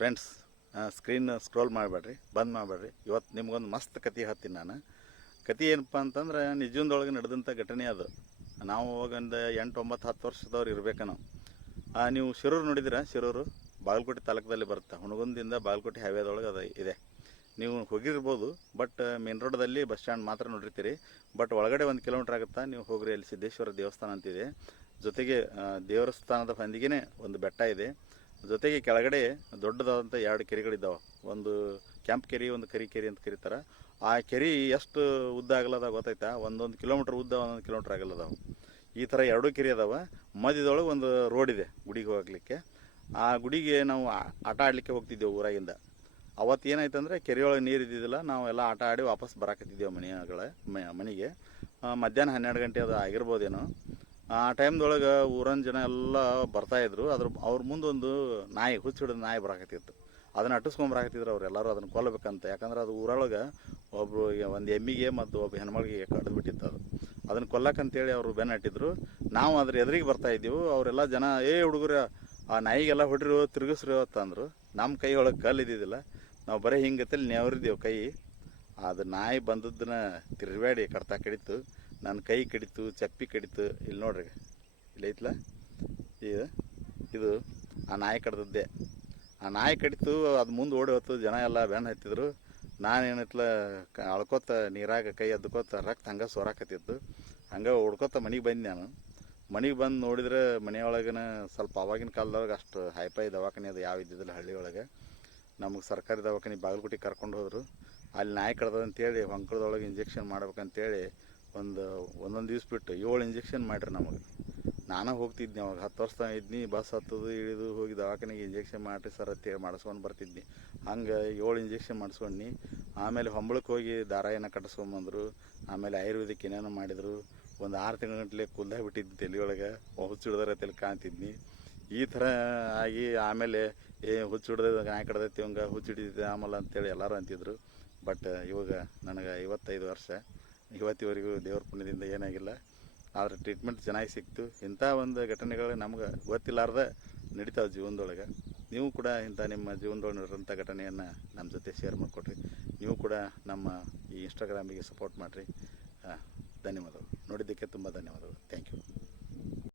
Friends screen scroll ಮಾಡಬೇಡ್ರಿ, ಬಂದ್ ಮಾಡಬೇಡ್ರಿ. ಇವತ್ತು ನಿಮ್ಗೊಂದು ಮಸ್ತ್ ಕತೆ ಹೇಳ್ತೀನಿ ನಾನು. ಕತೆ ಏನಪ್ಪ ಅಂತಂದ್ರೆ ನಿಜವೊಂದೊಳಗೆ ನಡೆದಂಥ ಘಟನೆ ಅದು. ನಾವು ಒಂದು ಎಂಟು ಒಂಬತ್ತು ಹತ್ತು ವರ್ಷದವ್ರು ಇರ್ಬೇಕು ನಾವು. ನೀವು ಶಿರೂರು ನೋಡಿದ್ರೆ ಶಿರೂರು ಬಾಗಲಕೋಟೆ ತಾಲೂಕದಲ್ಲಿ ಬರುತ್ತೆ? ಹುಣಗುಂದಿಂದ ಬಾಗಲಕೋಟೆ ಹೈವೇದೊಳಗೆ ಅದು ಇದೆ. ನೀವು ಹೋಗಿರ್ಬೋದು ಬಟ್ ಮೇನ್ ರೋಡದಲ್ಲಿ ಬಸ್ ಸ್ಟ್ಯಾಂಡ್ ಮಾತ್ರ ನೋಡಿರ್ತೀರಿ. ಬಟ್ ಒಳಗಡೆ ಒಂದು ಕಿಲೋಮೀಟ್ರ್ ಆಗುತ್ತಾ? ನೀವು ಹೋಗ್ರಿ, ಅಲ್ಲಿ ಸಿದ್ದೇಶ್ವರ ದೇವಸ್ಥಾನ ಅಂತಿದೆ. ಜೊತೆಗೆ ದೇವರ ಹೊಂದಿಗೆನೇ ಒಂದು ಬೆಟ್ಟ ಇದೆ. ಜೊತೆಗೆ ಕೆಳಗಡೆ ದೊಡ್ಡದಾದಂಥ ಎರಡು ಕೆರೆಗಳಿದ್ದಾವೆ. ಒಂದು ಕೆಂಪು ಕೆರೆ, ಒಂದು ಕರಿ ಕೆರೆ ಅಂತ ಕರೀತಾರೆ. ಆ ಕೆರೆ ಎಷ್ಟು ಉದ್ದ ಆಗಲ್ಲದ ಗೊತ್ತಾಯ್ತಾ? ಒಂದೊಂದು ಕಿಲೋಮೀಟ್ರ್ ಉದ್ದ, ಒಂದೊಂದು ಕಿಲೋಮೀಟ್ರ್ ಆಗಲ್ಲದಾವ ಈ ಥರ ಎರಡೂ ಕೆರೆ ಅದಾವೆ. ಮಧ್ಯದೊಳಗೆ ಒಂದು ರೋಡ್ ಇದೆ ಗುಡಿಗೆ ಹೋಗ್ಲಿಕ್ಕೆ. ಆ ಗುಡಿಗೆ ನಾವು ಆಟ ಆಡಲಿಕ್ಕೆ ಹೋಗ್ತಿದ್ದೆವು ಊರಾಗಿಂದ. ಅವತ್ತು ಏನಾಯ್ತು ಅಂದರೆ ಕೆರೆಯೊಳಗೆ ನೀರು ಇದ್ದಿದ್ದಿಲ್ಲ. ನಾವು ಎಲ್ಲ ಆಟ ಆಡಿ ವಾಪಸ್ ಬರಾಕತ್ತಿದ್ದೆವು ಮನೆಗಳ ಮನೆಗೆ. ಮಧ್ಯಾಹ್ನ ಹನ್ನೆರಡು ಗಂಟೆ ಅದು ಆಗಿರ್ಬೋದೇನೋ. ಆ ಟೈಮ್ದೊಳಗೆ ಊರನ್ ಜನ ಎಲ್ಲ ಬರ್ತಾ ಬರ್ತಾಯಿದ್ರು ಅದ್ರ ಅವ್ರ ಮುಂದೊಂದು ನಾಯಿ ಹುಚ್ಚು ಹಿಡಿದ ನಾಯಿ ಬರಾಕತ್ತಿತ್ತು. ಅದನ್ನ ಅಟ್ಟಿಸ್ಕೊಂಡ್ ಬರಾಕತ್ತಿದ್ರು ಅವ್ರು ಎಲ್ಲರೂ ಅದನ್ನ ಕೊಲ್ಲಬೇಕಂತ. ಯಾಕಂದ್ರೆ ಅದು ಊರೊಳಗೆ ಒಬ್ರು ಒಂದು ಎಮ್ಮಿಗೆ ಮತ್ತು ಒಬ್ಬ ಹೆಣ್ಮಳಿಗೆ ಕಡ್ದು ಬಿಟ್ಟಿತ್ತು ಅದು. ಅದನ್ನ ಕೊಲ್ಲಕ್ಕಂತೇಳಿ ಅವರು ಬೆನ್ನಟ್ಟಿದ್ರು ನಾವು ಅದ್ರ ಎದುರಿಗೆ ಬರ್ತಾ ಇದ್ದೀವಿ. ಅವರೆಲ್ಲ ಜನ, ಏ ಹುಡುಗರ, ಆ ನಾಯಿಗೆಲ್ಲ ಹೊಡ್ರಿ, ತಿರುಗಿಸ್ರಿ ಅಂತಂದ್ರು ನಮ್ಮ ಕೈ ಒಳಗೆ ಕಲ್ಲು ಇದ್ದಿದ್ದಿಲ್ಲ. ನಾವು ಬರೀ ಹಿಂಗತ್ತಲ್ಲಿ ನೆವರಿದ್ದೇವೆ ಕೈ. ಅದು ನಾಯಿ ಬಂದದ್ದನ್ನ ತಿರುಗಾಡಿ ಕಡ್ತಾ ಕಡಿತು. ನನ್ನ ಕೈ ಕಡಿತು, ಚಪ್ಪಿ ಕಡಿತು, ಇಲ್ಲಿ ನೋಡ್ರಿ, ಇಲ್ಲಿ ಐತ್ಲ? ಇದು ಇದು, ಆ ನಾಯಿ ಕಡ್ದದ್ದೇ. ಆ ನಾಯಿ ಕಡಿತು, ಅದು ಮುಂದೆ ಓಡಿ ಹೋಯ್ತು ಜನ ಎಲ್ಲ ಬೆನ್ನು ಹತ್ತಿದ್ರು. ನಾನೇನಿತ್ಲ ಅಳ್ಕೋತ ನೀರಾಗ, ಕೈ ಅದ್ಕೋತ ರಕ್ತ ಹಂಗೆ ಸೋರಾಕತ್ತಿತ್ತು. ಹಂಗೆ ಓಡ್ಕೋತ ಮನೆಗೆ ಬಂದೆ ನಾನು. ಮನೆಗೆ ಬಂದು ನೋಡಿದ್ರೆ ಮನೆಯೊಳಗನ ಸ್ವಲ್ಪ ಅವಾಗಿನ ಕಾಲದೊಳಗೆ ಅಷ್ಟು ಹೈಫೈ ದವಾಖಾನೆ ಅದು, ಯಾವ ಇದ್ದಿದ್ದಿಲ್ಲ ಹಳ್ಳಿಯೊಳಗೆ ನಮಗೆ ಸರ್ಕಾರಿ ದವಾಖಾನೆ ಬಾಗಲಕೋಟೆ ಕರ್ಕೊಂಡು ಹೋದರು. ಅಲ್ಲಿ ನಾಯಿ ಕಡ್ದದ ಅಂತೇಳಿ ಹೊಂಕಳದೊಳಗೆ ಇಂಜೆಕ್ಷನ್ ಮಾಡ್ಬೇಕಂತೇಳಿ ಒಂದು ಒಂದೊಂದು ದಿವ್ಸ ಬಿಟ್ಟು ಏಳು ಇಂಜೆಕ್ಷನ್ ಮಾಡ್ರಿ ನಮಗೆ. ನಾನು ಹೋಗ್ತಿದ್ನಿ ಅವಾಗ, ಹತ್ತು ವರ್ಷ ಇದ್ನಿ, ಬಸ್ ಹತ್ತದು, ಇಳಿದು ಹೋಗಿ ದವಾಖಾನೆಗೆ ಇಂಜೆಕ್ಷನ್ ಮಾಡಿರಿ ಸರ್ ಅಂತೇಳಿ ಮಾಡಿಸ್ಕೊಂಡು ಬರ್ತಿದ್ನಿ. ಹಂಗೆ ಏಳು ಇಂಜೆಕ್ಷನ್ ಮಾಡಿಸ್ಕೊಂಡ್ನಿ. ಆಮೇಲೆ ಹೊಂಬಳಕ್ಕೆ ಹೋಗಿ ದಾರಾಯನ ಕಟ್ಟಿಸ್ಕೊಂಬಂದ್ರು ಆಮೇಲೆ ಆಯುರ್ವೇದಿಕ್ ಏನೇನೋ ಮಾಡಿದರು. ಒಂದು ಆರು ತಿಂಗಳ ಗಂಟಲೆ ಕುಲ್ದ ಬಿಟ್ಟಿದ್ದೆ ತಲೆಯೊಳಗೆ, ಹುಚ್ಚು ಹಿಡ್ದಾರ ತಲೆ ಕಾಣ್ತಿದ್ನಿ. ಈ ಥರ ಆಗಿ ಆಮೇಲೆ ಏ ಹುಚ್ಚು ಹಿಡ್ದ ನಾಯಿ ಕಡ್ದೈತಿ ಇವಂಗ, ಹುಚ್ಚು ಹಿಡಿದಿದ್ದೆ ಆಮೇಲೆ ಅಂತೇಳಿ ಎಲ್ಲರೂ ಅಂತಿದ್ರು. ಬಟ್ ಇವಾಗ ನನಗೆ ಐವತ್ತೈದು ವರ್ಷ. ಇವತ್ತಿವರೆಗೂ ದೇವ್ರ ಪುಣ್ಯದಿಂದ ಏನಾಗಿಲ್ಲ. ಆದರೆ ಟ್ರೀಟ್ಮೆಂಟ್ ಚೆನ್ನಾಗಿ ಸಿಕ್ತು. ಇಂಥ ಒಂದು ಘಟನೆಗಳು ನಮ್ಗೆ ಗೊತ್ತಿಲ್ಲಾರ್ದ ನಡೀತಾವ ಜೀವನದೊಳಗೆ. ನೀವು ಕೂಡ ಇಂಥ ನಿಮ್ಮ ಜೀವನದೊಳಗೆ ನಡೆದಂಥ ಘಟನೆಯನ್ನು ನಮ್ಮ ಜೊತೆ ಶೇರ್ ಮಾಡಿಕೊಟ್ರಿ. ನೀವು ಕೂಡ ನಮ್ಮ ಈ ಇನ್ಸ್ಟಾಗ್ರಾಮಿಗೆ ಸಪೋರ್ಟ್ ಮಾಡಿರಿ. ಧನ್ಯವಾದಗಳು. ನೋಡಿದ್ದಕ್ಕೆ ತುಂಬ ಧನ್ಯವಾದಗಳು. Thank you